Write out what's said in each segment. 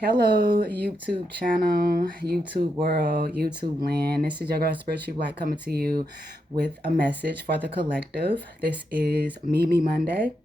Hello, YouTube channel, YouTube world, YouTube land. This is your girl, Spiritually Black, coming to you with a message for the collective. This is Mimi Monday.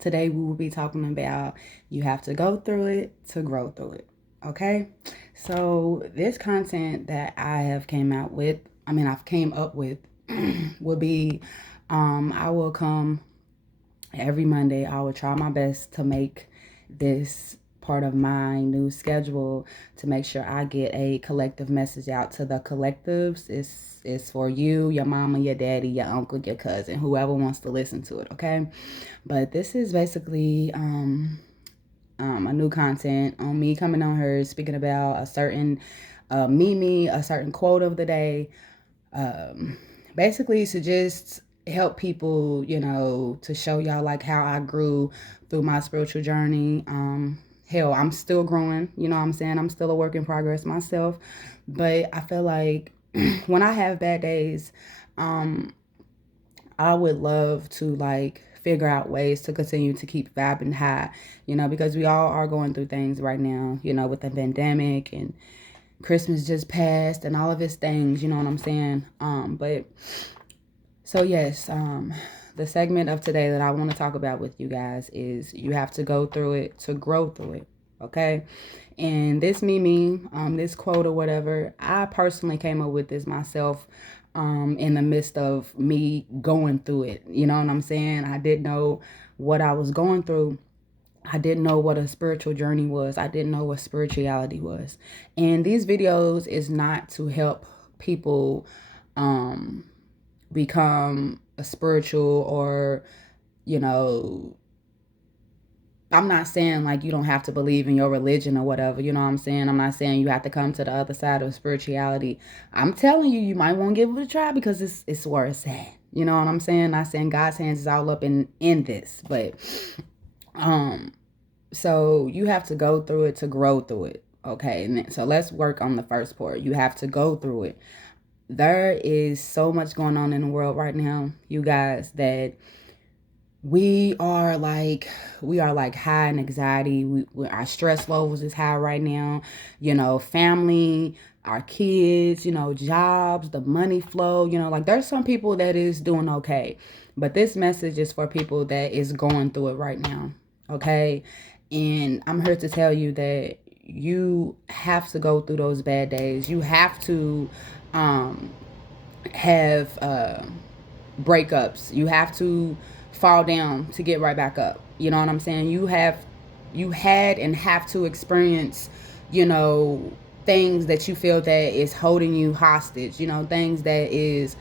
Today, we will be talking about you have to go through it to grow through it. Okay? So, this content that I've came up with will be I will come every Monday. I will try my best to make this part of my new schedule to make sure I get a collective message out to the collectives. It's for you, your mama, your daddy, your uncle, your cousin, whoever wants to listen to it, okay? But this is basically a new content on me coming on her, speaking about a certain Mimi, a certain quote of the day. Basically to just help people, to show y'all like how I grew through my spiritual journey. Hell, I'm still growing, you know what I'm saying? I'm still a work in progress myself. But I feel like when I have bad days, I would love to like figure out ways to continue to keep vibing high, because we all are going through things right now, with the pandemic and Christmas just passed and all of its things, you know what I'm saying? But so yes, the segment of today that I want to talk about with you guys is you have to go through it to grow through it. Okay. And this Mimi, this quote or whatever, I personally came up with this myself, in the midst of me going through it. You know what I'm saying? I didn't know what I was going through. I didn't know what a spiritual journey was. I didn't know what spirituality was. And these videos is not to help people become a spiritual or, I'm not saying like you don't have to believe in your religion or whatever, you know what I'm saying? I'm not saying you have to come to the other side of spirituality. I'm telling you, you might want to give it a try because it's where it's at. You know what I'm saying? Not saying God's hands is all up in this, but so you have to go through it to grow through it. Okay, and so let's work on the first part. You have to go through it. There is so much going on in the world right now, you guys, that we are like high in anxiety. Our stress levels is high right now. Family, our kids, jobs, the money flow. Like there's some people that is doing okay, but this message is for people that is going through it right now. Okay, and I'm here to tell you that you have to go through those bad days. You have to have breakups. You have to fall down to get right back up. You know what I'm saying? You had and have to experience, things that you feel that is holding you hostage, things that is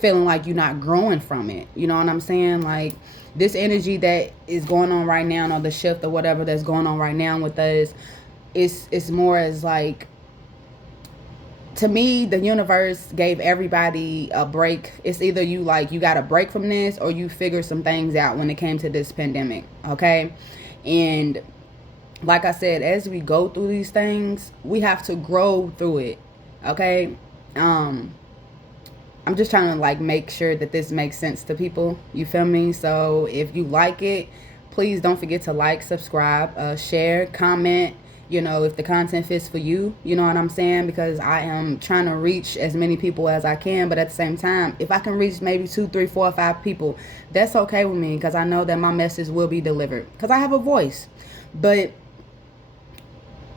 feeling like you're not growing from it. You know what I'm saying? Like this energy that is going on right now, or the shift or whatever that's going on right now with us, it's more as like, to me, the universe gave everybody a break. It's either you got a break from this or you figure some things out when it came to this pandemic. Okay. And like I said, as we go through these things, we have to grow through it. Okay. I'm just trying to like make sure that this makes sense to people. You feel me? So if you like it, please don't forget to like, subscribe, share, comment, if the content fits for you, you know what I'm saying? Because I am trying to reach as many people as I can. But at the same time, if I can reach maybe 2, 3, 4, 5 people, that's okay with me, because I know that my message will be delivered because I have a voice. But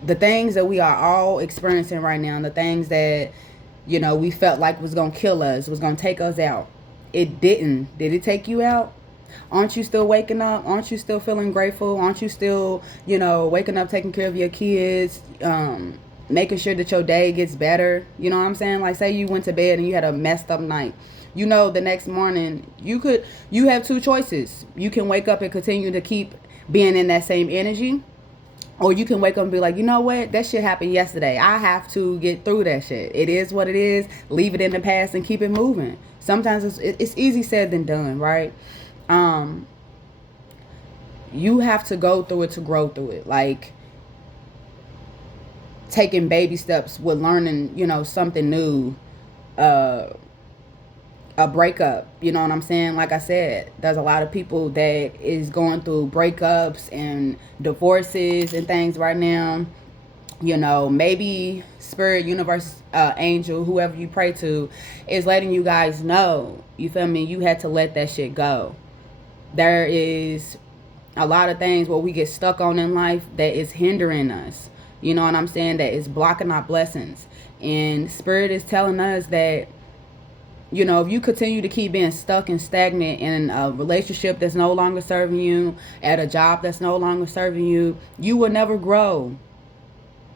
the things that we are all experiencing right now, the things that, we felt like was going to kill us, was going to take us out, it didn't. Did it take you out? Aren't you still waking up? Aren't you still feeling grateful? Aren't you still, waking up, taking care of your kids, making sure that your day gets better? You know what I'm saying? Like, say you went to bed and you had a messed up night. The next morning, you have 2 choices. You can wake up and continue to keep being in that same energy. Or you can wake up and be like, you know what? That shit happened yesterday. I have to get through that shit. It is what it is. Leave it in the past and keep it moving. Sometimes it's easy said than done, right? You have to go through it to grow through it. Like taking baby steps with learning, something new. a breakup. You know what I'm saying? Like I said, there's a lot of people that is going through breakups and divorces and things right now. You know, maybe spirit, universe, angel, whoever you pray to, is letting you guys know, you feel me, you had to let that shit go. There is a lot of things where we get stuck on in life that is hindering us, you know what I'm saying, that is blocking our blessings. And spirit is telling us that, you know, if you continue to keep being stuck and stagnant in a relationship that's no longer serving you, at a job that's no longer serving you, you will never grow.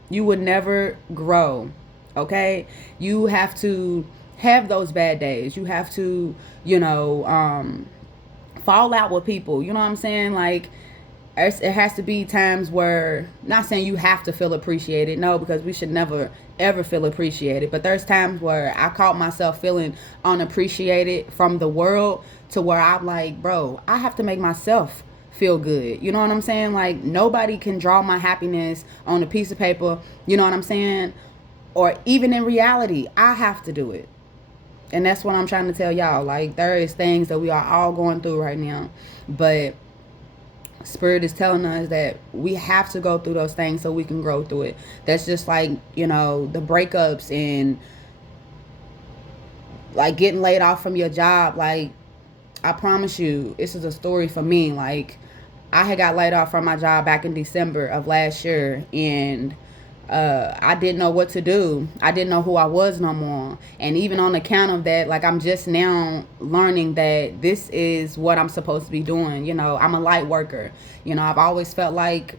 You would never grow. Okay? You have to have those bad days. You have to, you know, fall out with people. You know what I'm saying? Like, it has to be times where, not saying you have to feel appreciated, no, because we should never ever feel appreciated, but there's times where I caught myself feeling unappreciated from the world, to where I'm like, bro, I have to make myself feel good. You know what I'm saying? Like, nobody can draw my happiness on a piece of paper, you know what I'm saying, or even in reality. I have to do it. And that's what I'm trying to tell y'all. Like, there is things that we are all going through right now, but spirit is telling us that we have to go through those things so we can grow through it. That's just like, you know, the breakups and like getting laid off from your job. Like, I promise you, this is a story for me. Like, I had got laid off from my job back in December of last year, and I didn't know what to do. I didn't know who I was no more. And even on account of that, like, I'm just now learning that this is what I'm supposed to be doing. You know, I'm a light worker. You know, I've always felt like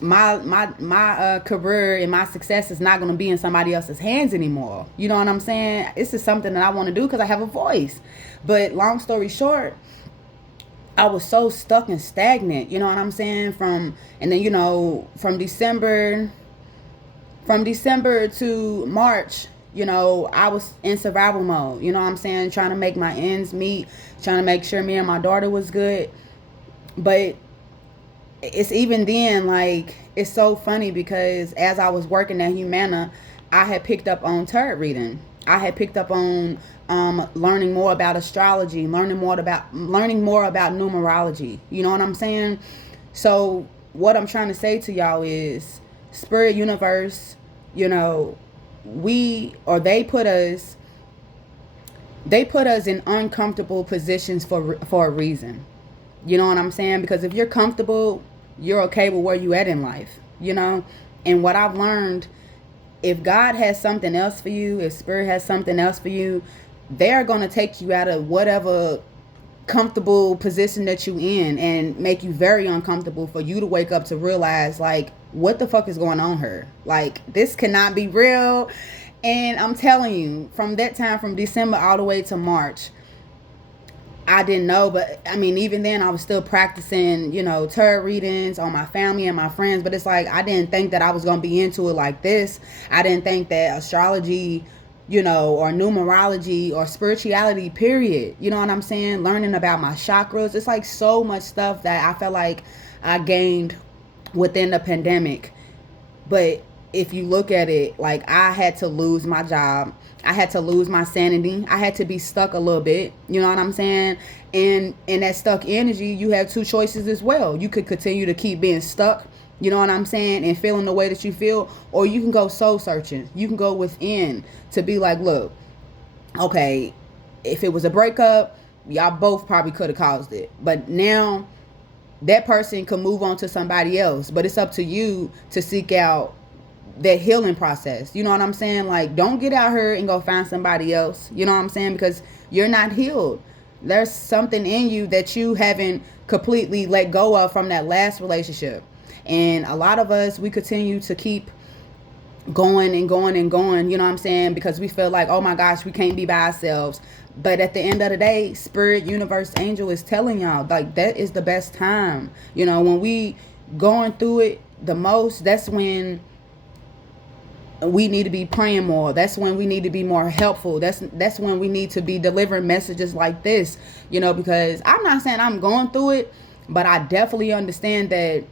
my career and my success is not going to be in somebody else's hands anymore. You know what I'm saying? This is something that I want to do because I have a voice. But long story short, I was so stuck and stagnant. You know what I'm saying? And then, you know, from December to March, you know, I was in survival mode. You know what I'm saying? Trying to make my ends meet, trying to make sure me and my daughter was good. But it's even then, like, it's so funny because as I was working at Humana, I had picked up on tarot reading. I had picked up on learning more about astrology, learning more about numerology. You know what I'm saying? So what I'm trying to say to y'all is, spirit, universe, you know, they put us in uncomfortable positions for a reason. You know what I'm saying? Because if you're comfortable, you're okay with where you at in life, you know? And what I've learned, if God has something else for you, if spirit has something else for you, they're going to take you out of whatever comfortable position that you in and make you very uncomfortable for you to wake up to realize, like, what the fuck is going on here? Like, this cannot be real. And I'm telling you, from that time, from December all the way to March, I didn't know, but I mean, even then I was still practicing, you know, tarot readings on my family and my friends. But it's like, I didn't think that I was going to be into it like this. I didn't think that astrology, you know, or numerology or spirituality, period. You know what I'm saying? Learning about my chakras. It's like so much stuff that I felt like I gained within the pandemic. But if you look at it, like, I had to lose my job. I had to lose my sanity. I had to be stuck a little bit. You know what I'm saying? And in that stuck energy, you have two choices as well. You could continue to keep being stuck, you know what I'm saying, and feeling the way that you feel, or you can go soul searching. You can go within to be like, look, okay, if it was a breakup, y'all both probably could have caused it. But now that person can move on to somebody else. But it's up to you to seek out that healing process. You know what I'm saying? Like, don't get out here and go find somebody else. You know what I'm saying? Because you're not healed. There's something in you that you haven't completely let go of from that last relationship. And a lot of us, we continue to keep going and going and going, you know what I'm saying? Because we feel like, oh my gosh, we can't be by ourselves. But at the end of the day, spirit, universe, angel is telling y'all, like, that is the best time. You know, when we going through it the most, that's when we need to be praying more. That's when we need to be more helpful. That's when we need to be delivering messages like this, you know, because I'm not saying I'm going through it, but I definitely understand that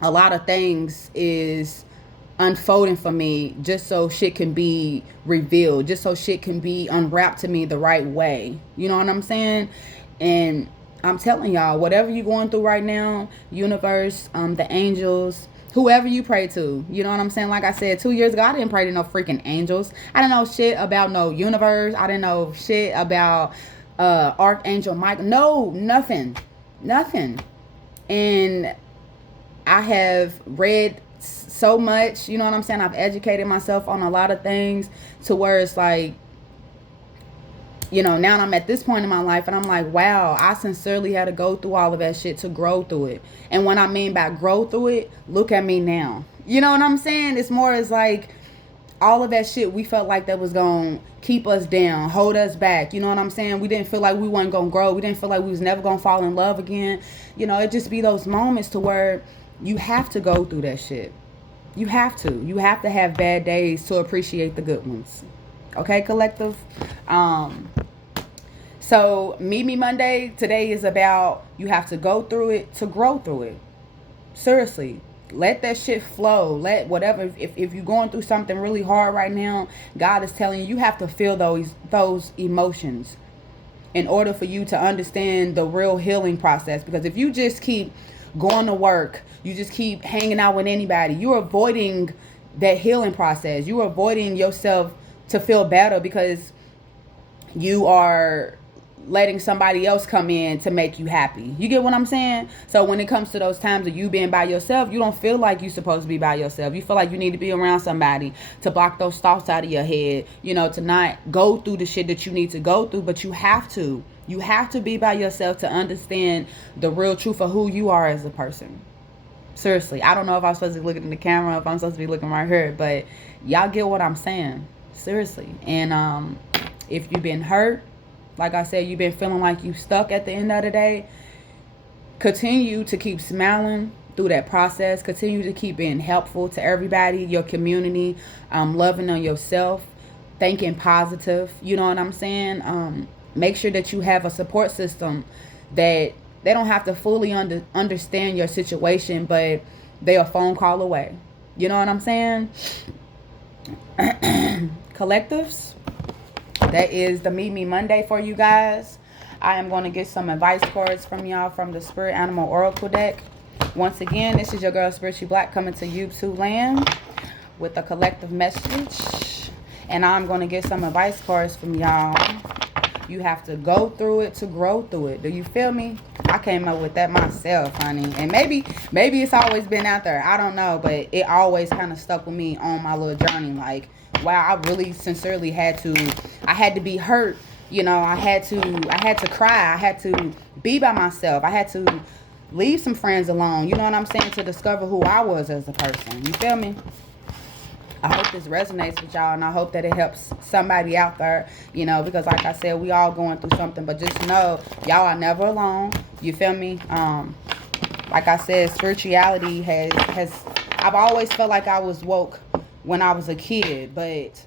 a lot of things is unfolding for me just so shit can be revealed, just so shit can be unwrapped to me the right way. You know what I'm saying? And I'm telling y'all, whatever you're going through right now, universe, the angels, whoever you pray to, you know what I'm saying? Like I said, 2 years ago, I didn't pray to no freaking angels. I didn't know shit about no universe. I didn't know shit about Archangel Michael. No, nothing. Nothing. And I have read so much, you know what I'm saying? I've educated myself on a lot of things to where it's like, you know, now I'm at this point in my life and I'm like, wow, I sincerely had to go through all of that shit to grow through it. And what I mean by grow through it, look at me now. You know what I'm saying? It's more as like all of that shit we felt like that was going to keep us down, hold us back. You know what I'm saying? We didn't feel like we weren't going to grow. We didn't feel like we was never going to fall in love again. You know, it just be those moments to where you have to go through that shit. You have to. You have to have bad days to appreciate the good ones. Okay, collective? So, Meet Me Monday, today is about you have to go through it to grow through it. Seriously. Let that shit flow. Let whatever, if you're going through something really hard right now, God is telling you, you have to feel those emotions in order for you to understand the real healing process. Because if you just keep going to work, you just keep hanging out with anybody, you're avoiding that healing process. You're avoiding yourself to feel better because you are letting somebody else come in to make you happy. You get what I'm saying? So when it comes to those times of you being by yourself, you don't feel like you're supposed to be by yourself. You feel like you need to be around somebody to block those thoughts out of your head, you know, to not go through the shit that you need to go through, but you have to. You have to be by yourself to understand the real truth of who you are as a person. Seriously, I don't know if I'm supposed to be looking in the camera, if I'm supposed to be looking right here, but y'all get what I'm saying. Seriously. And if you've been hurt, like I said, you've been feeling like you stuck at the end of the day, continue to keep smiling through that process. Continue to keep being helpful to everybody, your community, loving on yourself, thinking positive. You know what I'm saying? Make sure that you have a support system that they don't have to fully understand your situation, but they're a phone call away. You know what I'm saying? Collectives, that is the Meet Me Monday for you guys. I am going to get some advice cards from y'all from the Spirit Animal Oracle deck. Once again, this is your girl Spiritually Black coming to YouTube land with a collective message. And I'm going to get some advice cards from y'all. You have to go through it to grow through it. Do you feel me? I came up with that myself, honey. And maybe it's always been out there. I don't know. But it always kind of stuck with me on my little journey. Like, wow, I really sincerely had to be hurt. You know, I had to cry. I had to be by myself. I had to leave some friends alone. You know what I'm saying? To discover who I was as a person. You feel me? I hope this resonates with y'all, and I hope that it helps somebody out there, you know, because like I said, we all going through something, but just know y'all are never alone. You feel me? Like I said, spirituality has I've always felt like I was woke when I was a kid, but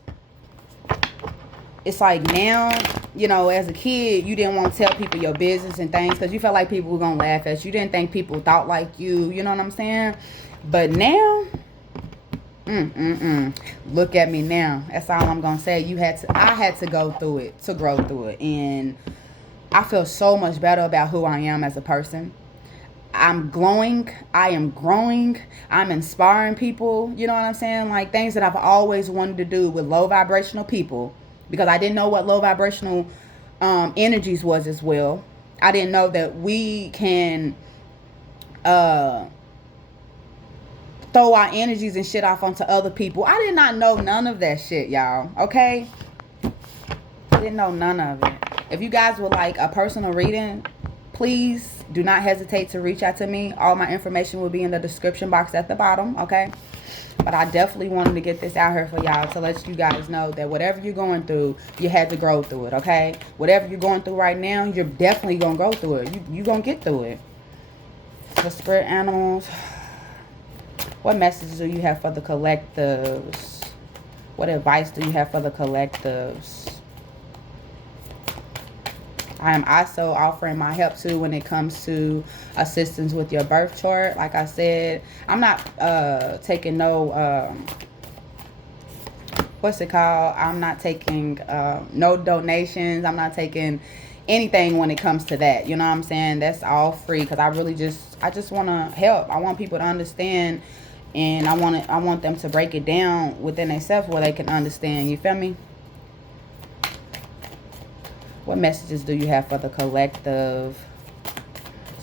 it's like now, you know, as a kid, you didn't want to tell people your business and things because you felt like people were going to laugh at you. You didn't think people thought like you know what I'm saying? But now, look at me now. That's all I'm going to say. I had to go through it to grow through it. And I feel so much better about who I am as a person. I'm glowing. I am growing. I'm inspiring people. You know what I'm saying? Like things that I've always wanted to do with low vibrational people. Because I didn't know what low vibrational energies was as well. I didn't know that we can throw our energies and shit off onto other people. I did not know none of that shit, y'all. Okay? I didn't know none of it. If you guys would like a personal reading, please do not hesitate to reach out to me. All my information will be in the description box at the bottom, okay? But I definitely wanted to get this out here for y'all to let you guys know that whatever you're going through, you had to grow through it, okay? Whatever you're going through right now, you're definitely going to go through it. You're going to get through it. The spirit animals. What messages do you have for the collectives? What advice do you have for the collectives? I am also offering my help too when it comes to assistance with your birth chart. Like I said, I'm not taking no what's it called? I'm not taking no donations. I'm not taking anything when it comes to that. You know what I'm saying? That's all free because I just want to help. I want people to understand, and I want them to break it down within themselves where they can understand. You feel me? What messages do you have for the collective?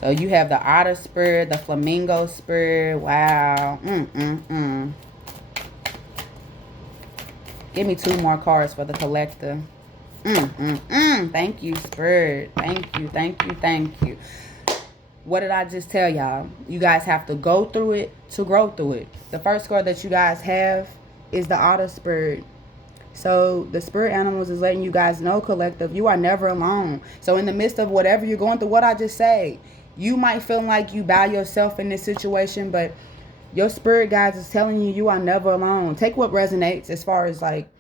So you have the otter spirit, the flamingo spirit. Wow. Give me 2 more cards for the collective. Thank you, spirit. Thank you, thank you, thank you. What did I just tell y'all? You guys have to go through it to grow through it. The first card that you guys have is the otter spirit. So the spirit animals is letting you guys know, collective, you are never alone. So in the midst of whatever you're going through, what I just say, you might feel like you by yourself in this situation, but your spirit guides is telling you you are never alone. Take what resonates as far as like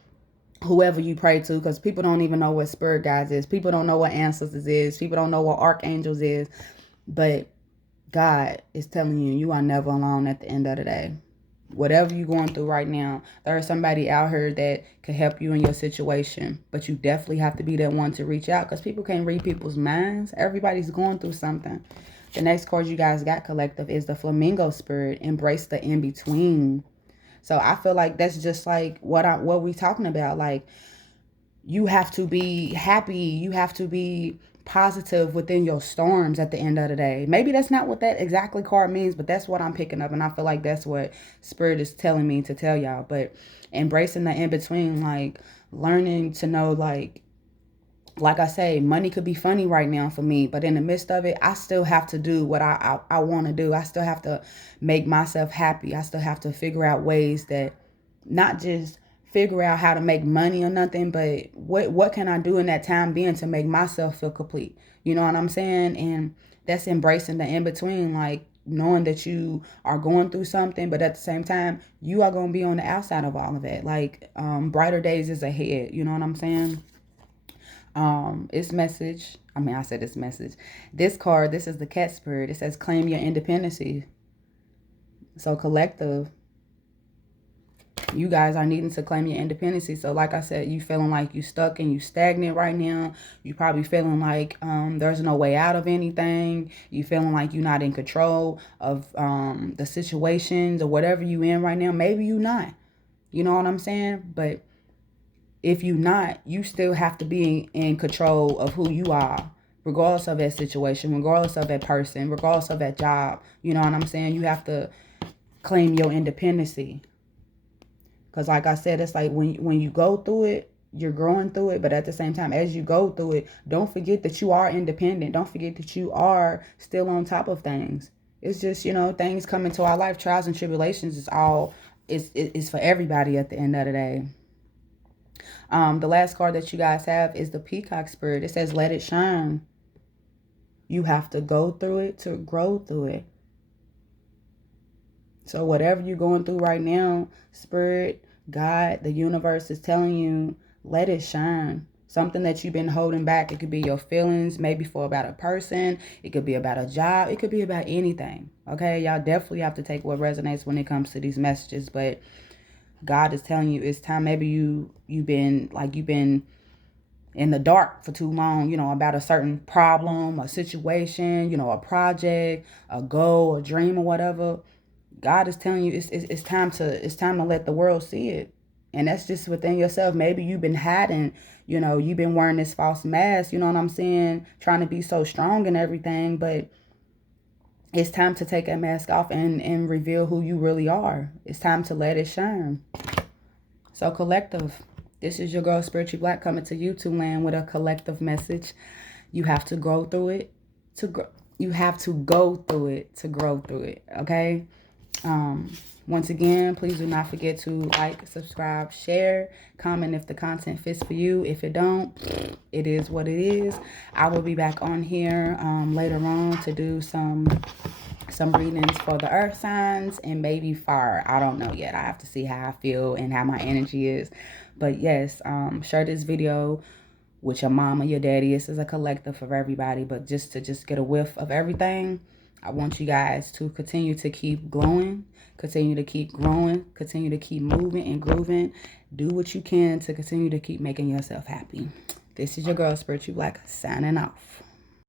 whoever you pray to, because people don't even know what spirit guides is. People don't know what ancestors is. People don't know what archangels is. But God is telling you you are never alone at the end of the day. Whatever you're going through right now, there is somebody out here that can help you in your situation. But you definitely have to be that one to reach out, because people can't read people's minds. Everybody's going through something. The next card you guys got, collective, is the flamingo spirit. Embrace the in-between. So I feel like that's just like what we talking about. Like, you have to be happy. You have to be positive within your storms at the end of the day. Maybe that's not what that exactly card means, but that's what I'm picking up. And I feel like that's what spirit is telling me to tell y'all. But embracing the in-between, like learning to know, like I say, money could be funny right now for me, but in the midst of it, I still have to do what I want to do. I still have to make myself happy. I still have to figure out ways that not just figure out how to make money or nothing, but what can I do in that time being to make myself feel complete? You know what I'm saying? And that's embracing the in-between, like knowing that you are going through something, but at the same time, you are going to be on the outside of all of it. Like, brighter days is ahead. You know what I'm saying? It's message. I mean, I said it's message. This card, this is the cat spirit. It says claim your independency. So collective, you guys are needing to claim your independency. So like I said, you feeling like you stuck and you stagnant right now. You probably feeling like there's no way out of anything. You feeling like you're not in control of the situations or whatever you in right now. Maybe you not. You know what I'm saying? But if you not, you still have to be in control of who you are, regardless of that situation, regardless of that person, regardless of that job. You know what I'm saying? You have to claim your independency. Because like I said, it's like when you go through it, you're growing through it. But at the same time, as you go through it, don't forget that you are independent. Don't forget that you are still on top of things. It's just, you know, things come into our life, trials and tribulations is for everybody at the end of the day. The last card that you guys have is the Peacock Spirit. It says, let it shine. You have to go through it to grow through it. So whatever you're going through right now, Spirit, God, the universe is telling you, let it shine. Something that you've been holding back. It could be your feelings, maybe for about a person. It could be about a job. It could be about anything. Okay, y'all definitely have to take what resonates when it comes to these messages. But God is telling you it's time. Maybe you've been in the dark for too long, you know, about a certain problem, a situation, you know, a project, a goal, a dream, or whatever. God is telling you it's time to let the world see it. And that's just within yourself. Maybe you've been hiding, you know, you've been wearing this false mask, you know what I'm saying, trying to be so strong and everything, but it's time to take that mask off and reveal who you really are. It's time to let it shine. So collective, this is your girl Spiritually Black coming to YouTube land with a collective message. You have to go through it to grow. You have to go through it to grow through it. Okay. Once again, please do not forget to like, subscribe, share, comment if the content fits for you. If it don't, it is what it is. I will be back on here later on to do some readings for the earth signs and maybe fire. I don't know yet. I have to see how I feel and how my energy is. But yes, share this video with your mama, your daddy. This is a collective of everybody, but just to get a whiff of everything, I want you guys to continue to keep glowing, continue to keep growing, continue to keep moving and grooving. Do what you can to continue to keep making yourself happy. This is your girl, Spiritual Black, signing off.